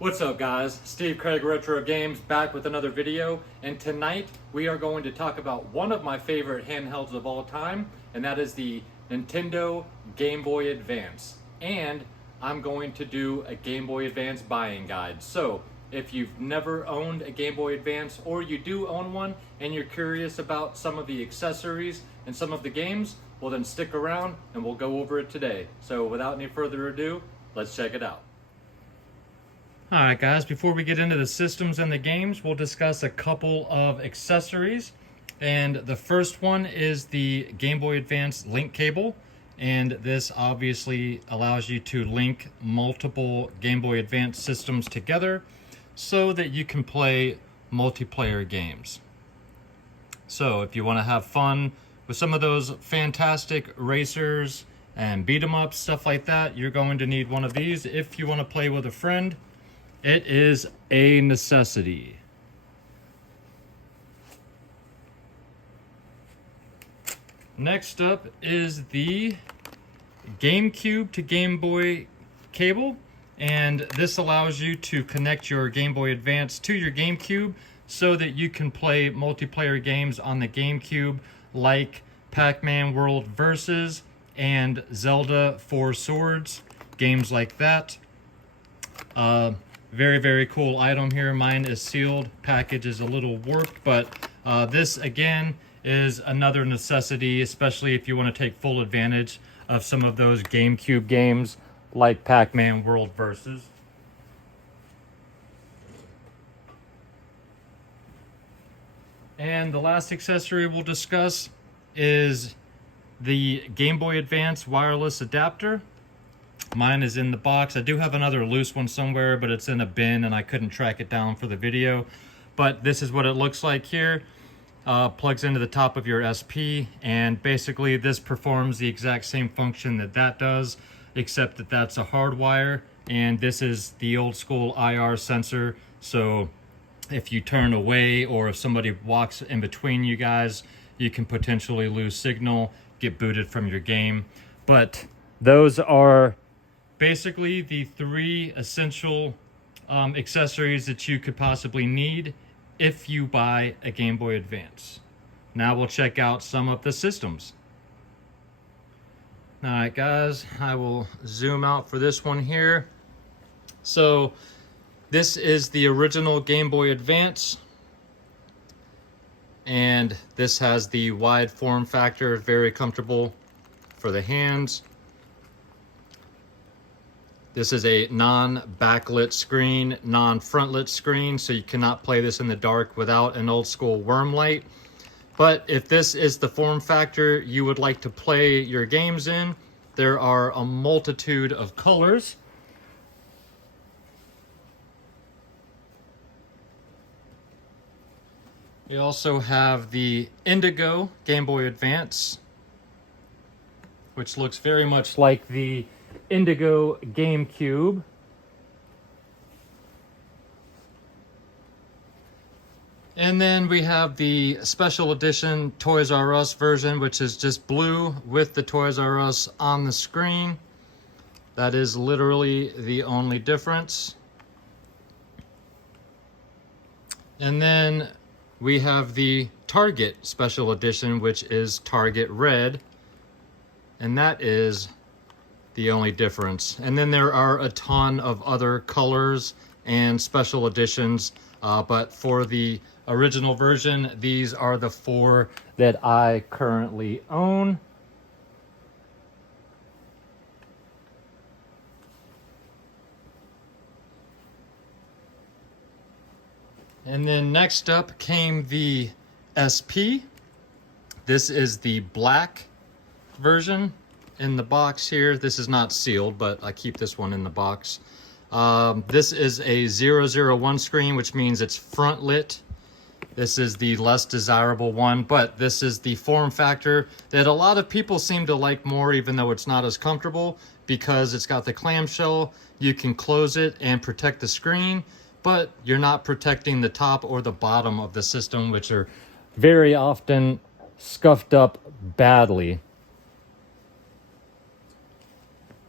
What's up guys, Steve Craig Retro Games back with another video, and tonight we are going to talk about one of my favorite handhelds of all time, and that is the Nintendo Game Boy Advance. And I'm going to do a Game Boy Advance buying guide. So if you've never owned a Game Boy Advance, or you do own one and you're curious about some of the accessories and some of the games, well then stick around and we'll go over it today. So without any further ado, let's check it out. Alright guys, before we get into the systems and the games, we'll discuss a couple of accessories. And the first one is the Game Boy Advance link cable. And this obviously allows you to link multiple Game Boy Advance systems together so that you can play multiplayer games. So if you want to have fun with some of those fantastic racers and beat 'em ups, stuff like that, you're going to need one of these. If you want to play with a friend, it is a necessity. Next up is the GameCube to Game Boy cable, and this allows you to connect your Game Boy Advance to your GameCube so that you can play multiplayer games on the GameCube like Pac-Man World Versus and Zelda Four Swords, games like that. Very cool item here. Mine is sealed. Package is a little warped, but this again is another necessity, especially if you want to take full advantage of some of those GameCube games like Pac-Man World Versus. And the last accessory we'll discuss is the Game Boy Advance wireless adapter. Mine is in the box. I do have another loose one somewhere, but it's in a bin and I couldn't track it down for the video. But this is what it looks like here. Plugs into the top of your SP, and basically this performs the exact same function that does, except that that's a hard wire, and this is the old school IR sensor. So if you turn away or if somebody walks in between you guys, you can potentially lose signal, get booted from your game. But those are basically the three essential accessories that you could possibly need if you buy a Game Boy Advance. Now we'll check out some of the systems. Alright guys, I will zoom out for this one here. So this is the original Game Boy Advance, and this has the wide form factor, very comfortable for the hands. This is a non-backlit screen, non-frontlit screen, so you cannot play this in the dark without an old school worm light. But if this is the form factor you would like to play your games in, there are a multitude of colors. We also have the Indigo Game Boy Advance, which looks very much like the Indigo GameCube. And then we have the special edition Toys R Us version, which is just blue with the Toys R Us on the screen. That is literally the only difference. And then we have the Target special edition, which is Target Red, and that is the only difference. And then there are a ton of other colors and special editions, but for the original version, these are the four that I currently own. And then next up came the SP. This is the black version in the box here. This is not sealed, but I keep this one in the box. This is a 001 screen, which means it's front lit. This is the less desirable one, but this is the form factor that a lot of people seem to like more, even though it's not as comfortable, because it's got the clamshell. You can close it and protect the screen, but you're not protecting the top or the bottom of the system, which are very often scuffed up badly.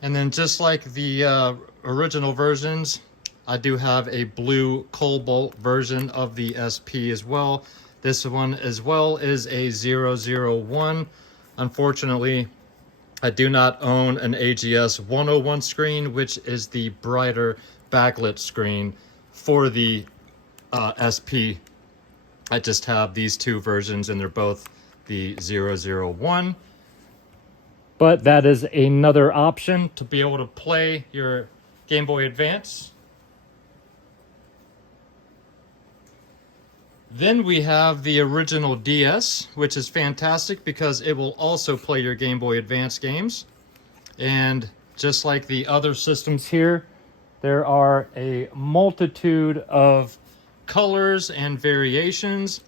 And then just like the original versions, I do have a blue cobalt version of the SP as well. This one as well is a 001. Unfortunately, I do not own an AGS 101 screen, which is the brighter backlit screen for the SP. I just have these two versions and they're both the 001. But that is another option to be able to play your Game Boy Advance. Then we have the original DS, which is fantastic because it will also play your Game Boy Advance games. And just like the other systems here, there are a multitude of colors and variations.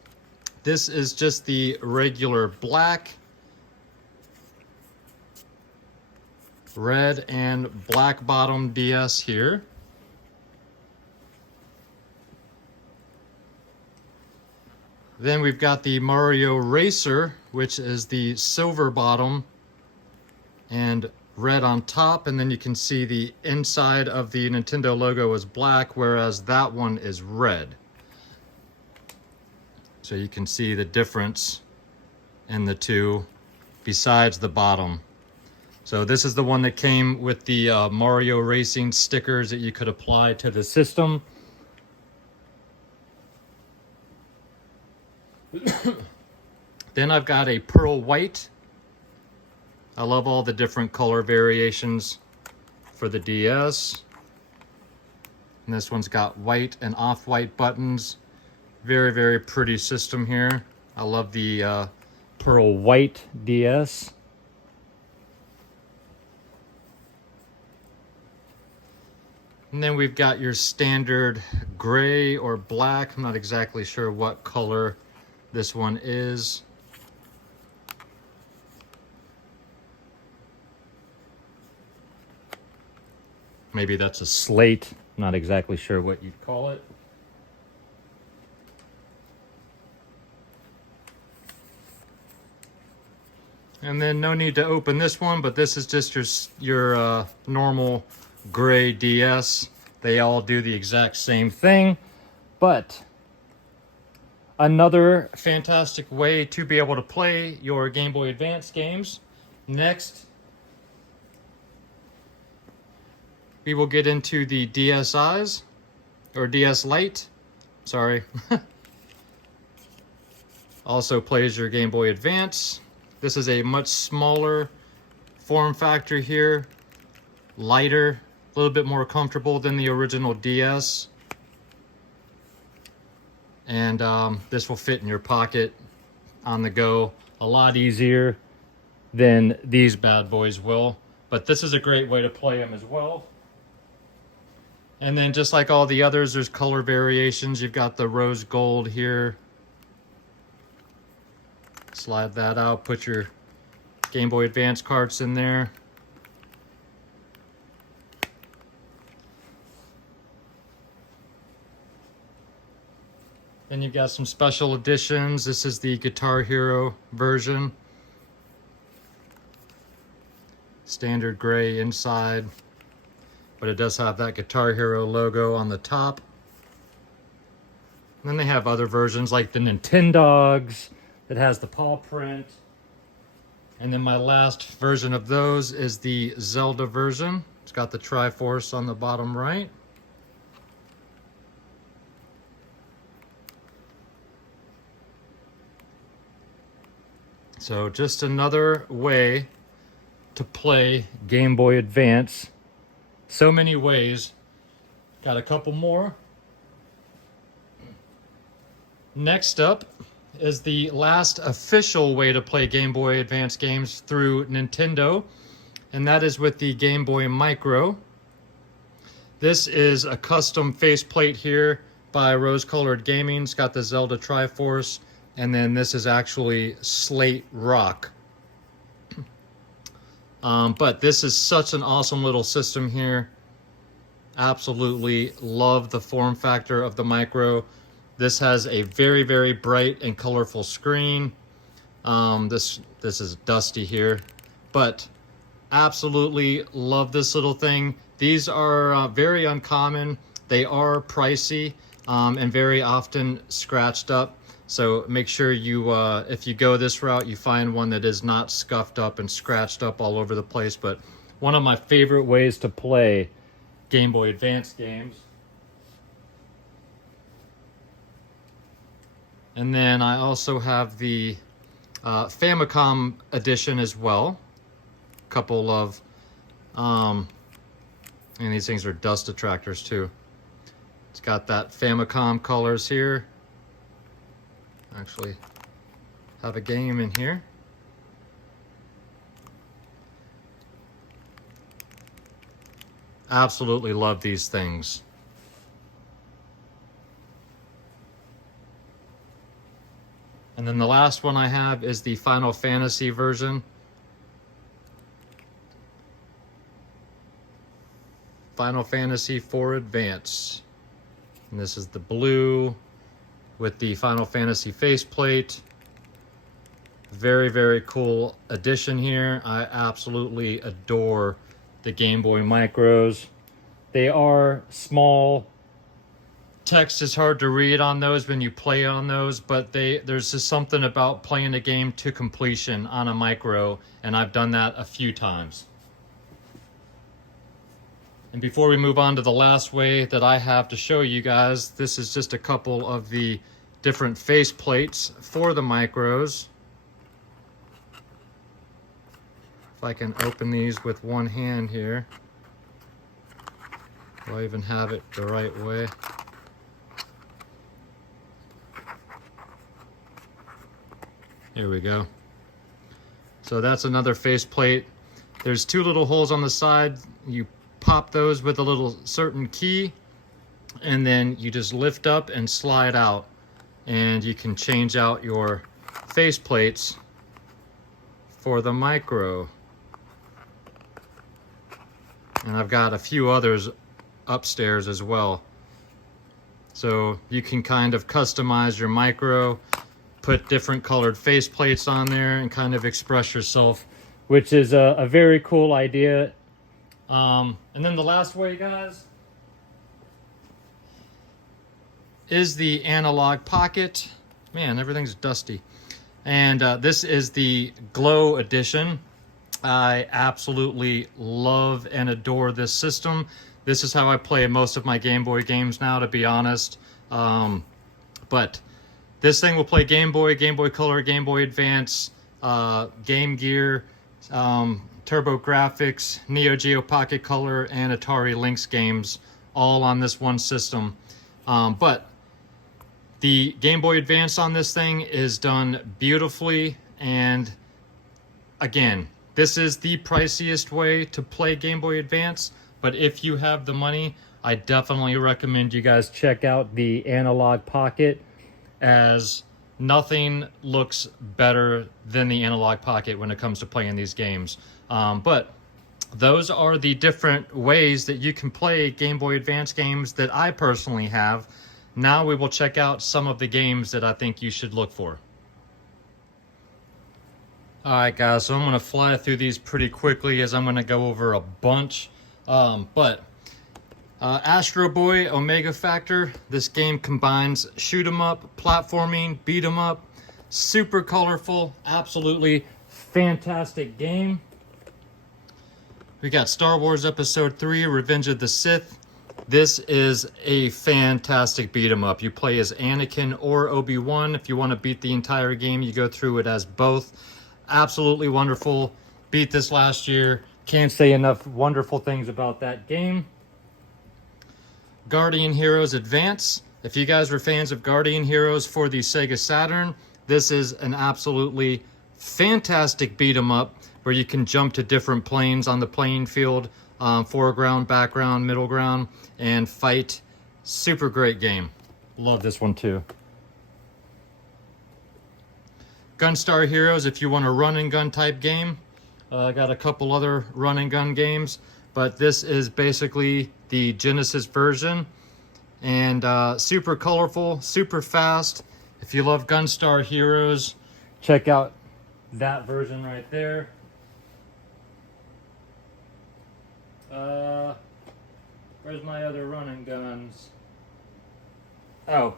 This is just the regular black, red, and black bottom DS here. Then we've got the Mario Racer, which is the silver bottom and red on top, and then you can see the inside of the Nintendo logo is black, whereas that one is red. So you can see the difference in the two besides the bottom. So this is the one that came with the Mario Racing stickers that you could apply to the system. Then I've got a pearl white. I love all the different color variations for the DS. And this one's got white and off-white buttons. Very, very pretty system here. I love the pearl white DS. And then we've got your standard gray or black. I'm not exactly sure what color this one is. Maybe that's a slate. Not exactly sure what you'd call it. And then no need to open this one, but this is just your normal gray DS. They all do the exact same thing, but another fantastic way to be able to play your Game Boy Advance games. Next, we will get into the DSi's, or DS Lite, sorry. Also plays your Game Boy Advance. This is a much smaller form factor here, lighter, a little bit more comfortable than the original DS. And this will fit in your pocket on the go a lot easier than these bad boys will. But this is a great way to play them as well. And then just like all the others, there's color variations. You've got the rose gold here. Slide that out, put your Game Boy Advance carts in there. Then you've got some special editions. This is the Guitar Hero version. Standard gray inside, but it does have that Guitar Hero logo on the top. And then they have other versions like the Nintendogs that has the paw print. And then my last version of those is the Zelda version. It's got the Triforce on the bottom right. So just another way to play Game Boy Advance. So many ways. Got a couple more. Next up is the last official way to play Game Boy Advance games through Nintendo, and that is with the Game Boy Micro. This is a custom faceplate here by Rose Colored Gaming. It's got the Zelda Triforce, and then this is actually Slate Rock. But this is such an awesome little system here. Absolutely love the form factor of the Micro. This has a very, very bright and colorful screen. This is dusty here, but absolutely love this little thing. These are very uncommon. They are pricey and very often scratched up. So make sure you, if you go this route, you find one that is not scuffed up and scratched up all over the place. But one of my favorite ways to play Game Boy Advance games. And then I also have the Famicom edition as well. A couple of, and these things are dust attractors too. It's got that Famicom colors here. Actually have a game in here. Absolutely love these things. And then the last one I have is the Final Fantasy version. Final Fantasy IV Advance. And this is the blue with the Final Fantasy faceplate. Very, very cool addition here. I absolutely adore the Game Boy Micros. They are small. Text is hard to read on those when you play on those, but there's just something about playing a game to completion on a micro, and I've done that a few times. And before we move on to the last way that I have to show you guys, this is just a couple of the different face plates for the micros. If I can open these with one hand here. Do I even have it the right way? Here we go. So that's another face plate. There's two little holes on the side. You pop those with a little certain key, and then you just lift up and slide out, and you can change out your face plates for the micro. And I've got a few others upstairs as well. So you can kind of customize your micro, put different colored face plates on there, and kind of express yourself, which is a very cool idea. And then the last way, guys, is the analog pocket. Man, everything's dusty. And this is the Glow edition. I absolutely love and adore this system. This is how I play most of my Game Boy games now, to be honest. But this thing will play Game Boy, Game Boy Color, Game Boy Advance, Game Gear, Turbo Graphics, Neo Geo Pocket Color, and Atari Lynx games, all on this one system. But the Game Boy Advance on this thing is done beautifully, and again, this is the priciest way to play Game Boy Advance, but if you have the money, I definitely recommend you guys check out the Analog Pocket, as nothing looks better than the Analog Pocket when it comes to playing these games. But those are the different ways that you can play Game Boy Advance games that I personally have. Now we will check out some of the games that I think you should look for. Alright guys, so I'm going to fly through these pretty quickly as I'm going to go over a bunch. Astro Boy Omega Factor. This game combines shoot 'em up, platforming, beat 'em up. Super colorful, absolutely fantastic game. We got Star Wars Episode 3, Revenge of the Sith. This is a fantastic beat 'em up. You play as Anakin or Obi-Wan. If you want to beat the entire game, you go through it as both. Absolutely wonderful. Beat this last year. Can't say enough wonderful things about that game. Guardian Heroes Advance. If you guys were fans of Guardian Heroes for the Sega Saturn, this is an absolutely fantastic beat 'em up where you can jump to different planes on the playing field, foreground, background, middle ground, and fight. Super great game. Love this one too. Gunstar Heroes, if you want a run and gun type game. I got a couple other run and gun games, but this is basically the Genesis version, and super colorful, super fast. If you love Gunstar Heroes, check out that version right there. Where's my other running guns? Oh.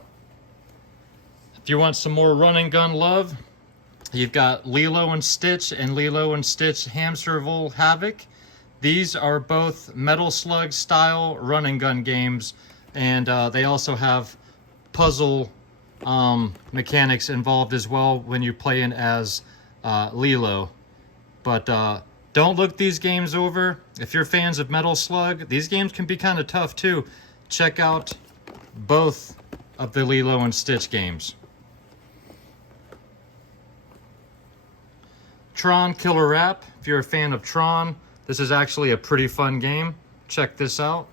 If you want some more running gun love, you've got Lilo and Stitch and Lilo and Stitch Hamsterville Havoc. These are both Metal Slug style running gun games, and they also have puzzle mechanics involved as well when you're playing as Lilo. But don't look these games over. If you're fans of Metal Slug, these games can be kind of tough too. Check out both of the Lilo and Stitch games. Tron Killer Rap. If you're a fan of Tron, this is actually a pretty fun game. Check this out.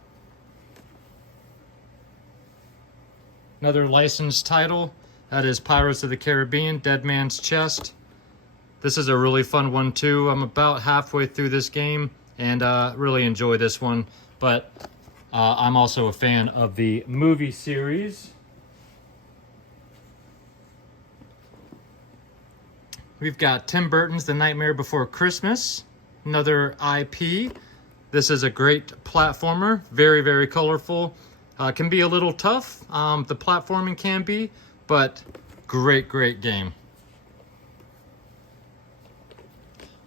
Another licensed title, that is Pirates of the Caribbean, Dead Man's Chest. This is a really fun one too. I'm about halfway through this game and really enjoy this one. But I'm also a fan of the movie series. We've got Tim Burton's The Nightmare Before Christmas, another IP. This is a great platformer, very, very colorful. Can be a little tough, the platforming can be, but great, great game.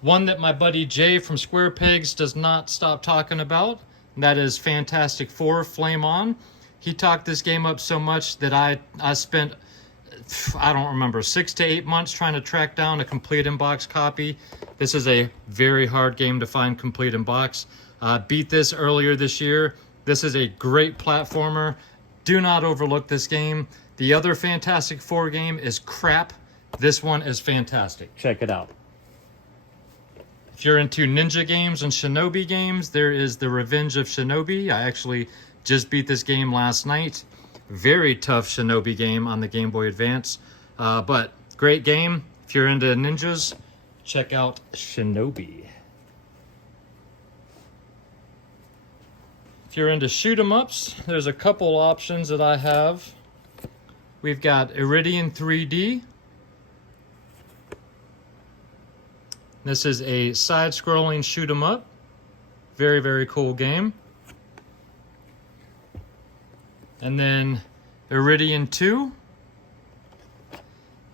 One that my buddy Jay from Square Pegs does not stop talking about, and that is Fantastic Four Flame On. He talked this game up so much that I spent, I don't remember, 6 to 8 months trying to track down a complete in-box copy. This is a very hard game to find complete in box. Beat this earlier this year. This is a great platformer. Do not overlook this game. The other Fantastic Four game is crap. This one is fantastic. Check it out. If you're into ninja games and shinobi games, there is The Revenge of Shinobi. I actually just beat this game last night. Very tough shinobi game on the Game Boy Advance, but great game. If you're into ninjas, check out Shinobi. If you're into shoot 'em ups, there's a couple options that I have. We've got Iridian 3D. This is a side-scrolling shoot 'em up. Very, very cool game. And then Iridian 2.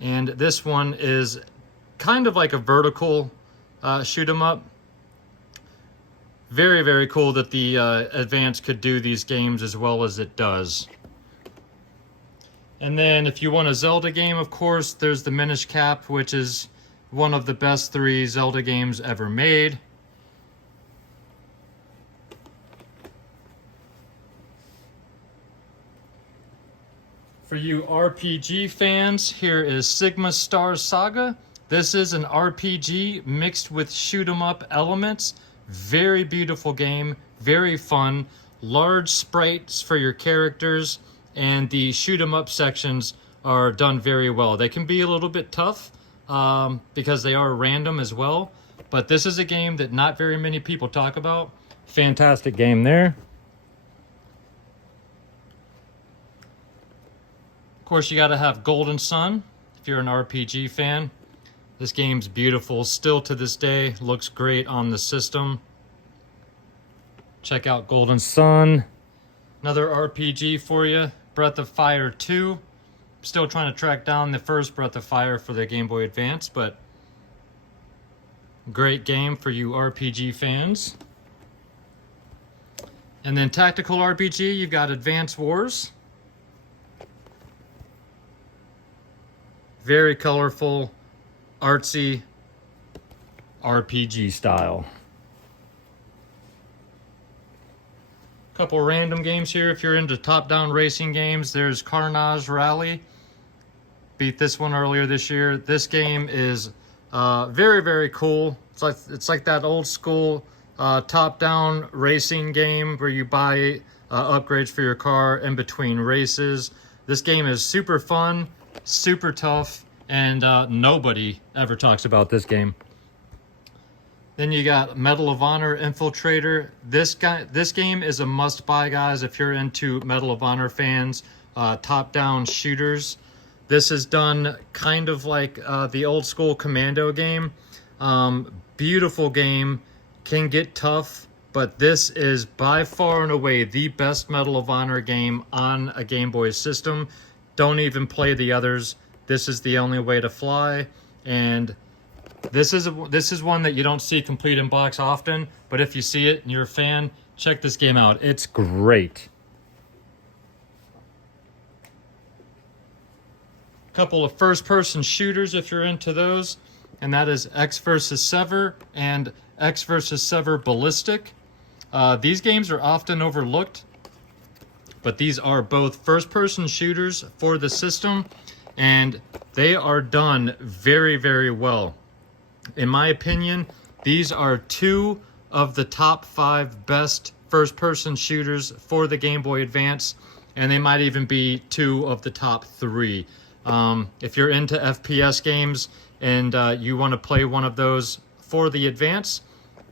And this one is kind of like a vertical shoot 'em up. Very, very cool that the Advance could do these games as well as it does. And then if you want a Zelda game, of course, there's the Minish Cap, which is one of the best 3 Zelda games ever made. For you RPG fans, here is Sigma Star Saga. This is an RPG mixed with shoot 'em up elements. Very beautiful game, very fun. Large sprites for your characters, and the shoot 'em up sections are done very well. They can be a little bit tough because they are random as well, but this is a game that not very many people talk about. Fantastic game there. Of course, you got to have Golden Sun if you're an RPG fan. This game's beautiful still to this day. Looks great on the system. Check out Golden Sun. Another RPG for you. Breath of Fire 2. Still trying to track down the first Breath of Fire for the Game Boy Advance, but great game for you RPG fans. And then tactical RPG, you've got Advance Wars. Very colorful, artsy RPG style. Couple random games here. If you're into top-down racing games, there's Carnage Rally. Beat this one earlier this year. This game is very, very cool. It's like that old school top-down racing game where you buy upgrades for your car in between races. This game is super fun, super tough, and nobody ever talks about this game. Then you got Medal of Honor Infiltrator. This game is a must-buy, guys, if you're into Medal of Honor fans, top-down shooters. This is done kind of like the old-school Commando game. Beautiful game, can get tough, but this is by far and away the best Medal of Honor game on a Game Boy system. Don't even play the others. This is the only way to fly, and this is one that you don't see complete in box often, but if you see it and you're a fan, check this game out. It's great. Couple of first-person shooters if you're into those, and that is X vs. Sever and X vs. Sever Ballistic. These games are often overlooked, but these are both first-person shooters for the system, and they are done very, very well. In my opinion, these are two of the top 5 best first-person shooters for the Game Boy Advance, and they might even be 2 of the top 3. If you're into FPS games and you want to play one of those for the Advance,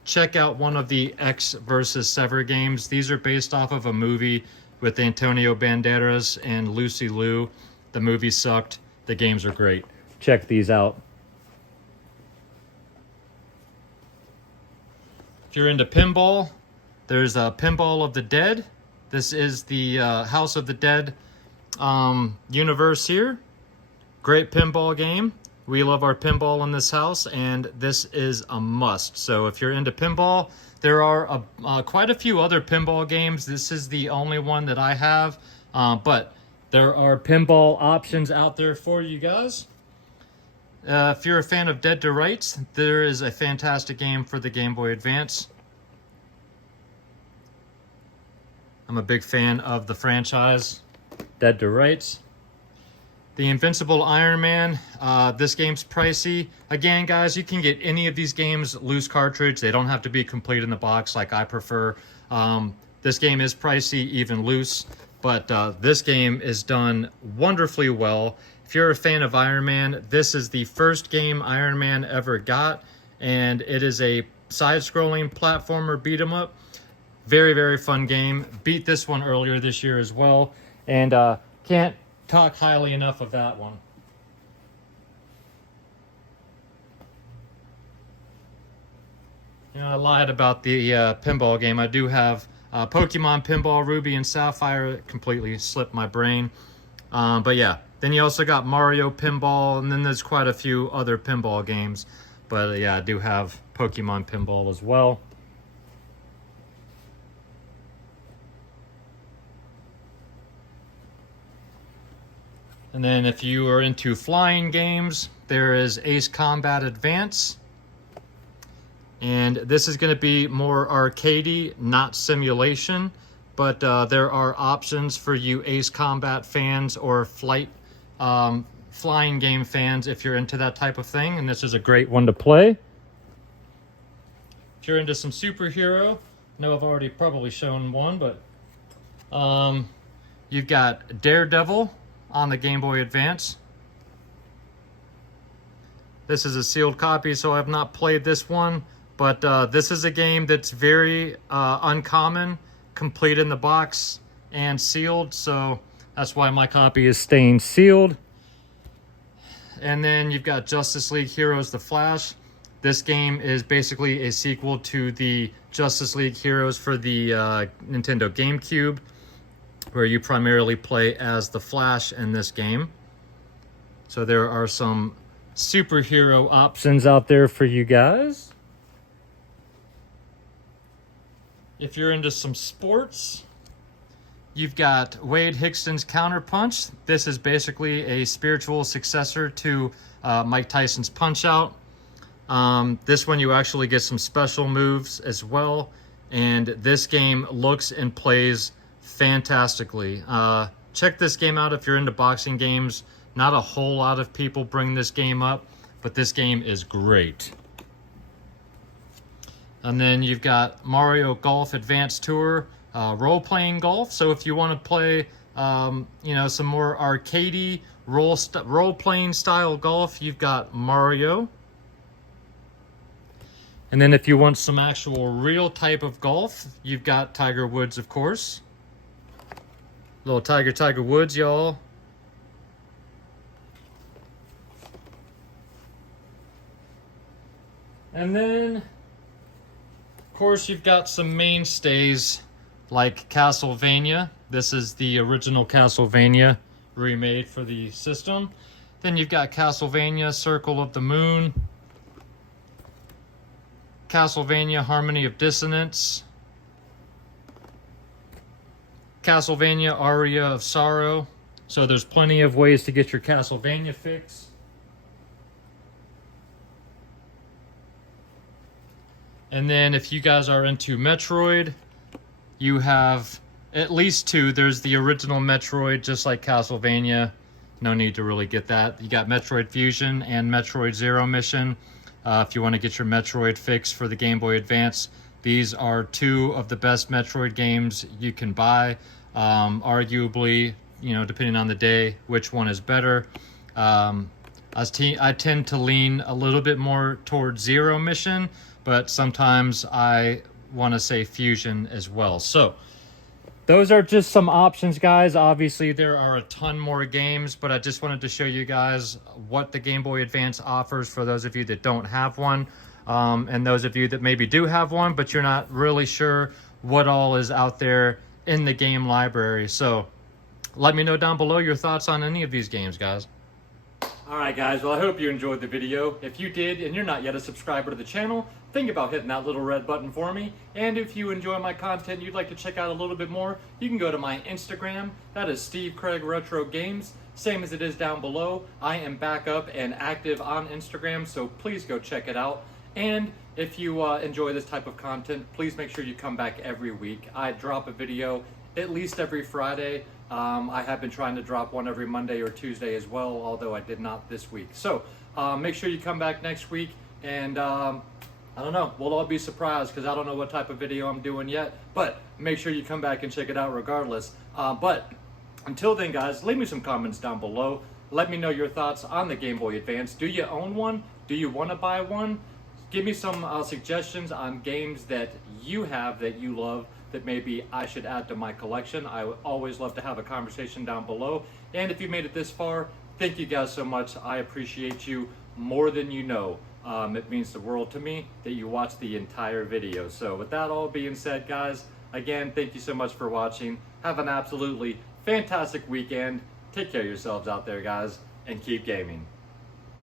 check out one of the X vs. Sever games. These are based off of a movie with Antonio Banderas and Lucy Liu. The movie sucked. The games are great. Check these out. If you're into pinball, there's Pinball of the Dead. This is the House of the Dead universe here. Great pinball game. We love our pinball in this house, and this is a must. So if you're into pinball, there are quite a few other pinball games. This is the only one that I have, but there are pinball options out there for you guys. If you're a fan of Dead to Rights, there is a fantastic game for the Game Boy Advance. I'm a big fan of the franchise, Dead to Rights. The Invincible Iron Man, this game's pricey. Again, guys, you can get any of these games loose cartridge. They don't have to be complete in the box like I prefer. This game is pricey, even loose, but this game is done wonderfully well. If you're a fan of Iron Man, this is the first game Iron Man ever got, and it is a side-scrolling platformer beat-em-up. Very, very fun game. Beat this one earlier this year as well, and can't talk highly enough of that one. You know, I lied about the pinball game. I do have Pokemon Pinball Ruby and Sapphire. It completely slipped my brain. But yeah, then you also got Mario Pinball, and then there's quite a few other pinball games. But yeah, I do have Pokemon Pinball as well. And then if you are into flying games, there is Ace Combat Advance. And this is going to be more arcadey, not simulation. But there are options for you Ace Combat fans or flying game fans if you're into that type of thing. And this is a great one to play. If you're into some superhero, I know I've already probably shown one, but you've got Daredevil on the Game Boy Advance. This is a sealed copy, so I've not played this one, but this is a game that's very uncommon, complete in the box and sealed, so that's why my copy is staying sealed. And then you've got Justice League Heroes The Flash. This game is basically a sequel to the Justice League Heroes for the Nintendo GameCube, where you primarily play as the Flash in this game. So there are some superhero options out there for you guys. If you're into some sports, you've got Wade Hickston's Counterpunch. This is basically a spiritual successor to Mike Tyson's Punch-Out. This one you actually get some special moves as well, and this game looks and plays fantastically. Check this game out if you're into boxing games. Not a whole lot of people bring this game up, but this game is great. And then you've got Mario Golf Advanced Tour, role-playing golf. So if you want to play, you know, some more arcadey role-playing style golf, you've got Mario. And then if you want some actual real type of golf, you've got Tiger Woods, of course. Little Tiger Woods, y'all. And then, of course, you've got some mainstays like Castlevania. This is the original Castlevania remade for the system. Then you've got Castlevania Circle of the Moon, Castlevania Harmony of Dissonance, Castlevania Aria of Sorrow. So there's plenty of ways to get your Castlevania fix. And then if you guys are into Metroid, you have at least two. There's the original Metroid, just like Castlevania. No need to really get that. You got Metroid Fusion and Metroid Zero Mission. If you want to get your Metroid fix for the Game Boy Advance, these are two of the best Metroid games you can buy. Arguably, you know, depending on the day, which one is better. I tend to lean a little bit more towards Zero Mission, but sometimes I want to say Fusion as well. So those are just some options, guys. Obviously, there are a ton more games, but I just wanted to show you guys what the Game Boy Advance offers for those of you that don't have one, and those of you that maybe do have one, but you're not really sure what all is out there in the game library. So let me know down below your thoughts on any of these games, guys. Alright guys, well I hope you enjoyed the video. If you did and you're not yet a subscriber to the channel, think about hitting that little red button for me. And if you enjoy my content and you'd like to check out a little bit more, you can go to my Instagram. That is Steve Craig Retro Games. Same as it is down below. I am back up and active on Instagram, so please go check it out. And if you enjoy this type of content, please make sure you come back every week. I drop a video at least every Friday. I have been trying to drop one every Monday or Tuesday as well, although I did not this week. So make sure you come back next week, and I don't know, we'll all be surprised because I don't know what type of video I'm doing yet, but make sure you come back and check it out regardless. But until then, guys, leave me some comments down below. Let me know your thoughts on the Game Boy Advance. Do you own one? Do you want to buy one? Give me some suggestions on games that you have that you love that maybe I should add to my collection. I would always love to have a conversation down below. And if you made it this far, thank you guys so much. I appreciate you more than you know. It means the world to me that you watched the entire video. So with that all being said, guys, again, thank you so much for watching. Have an absolutely fantastic weekend. Take care of yourselves out there, guys, and keep gaming.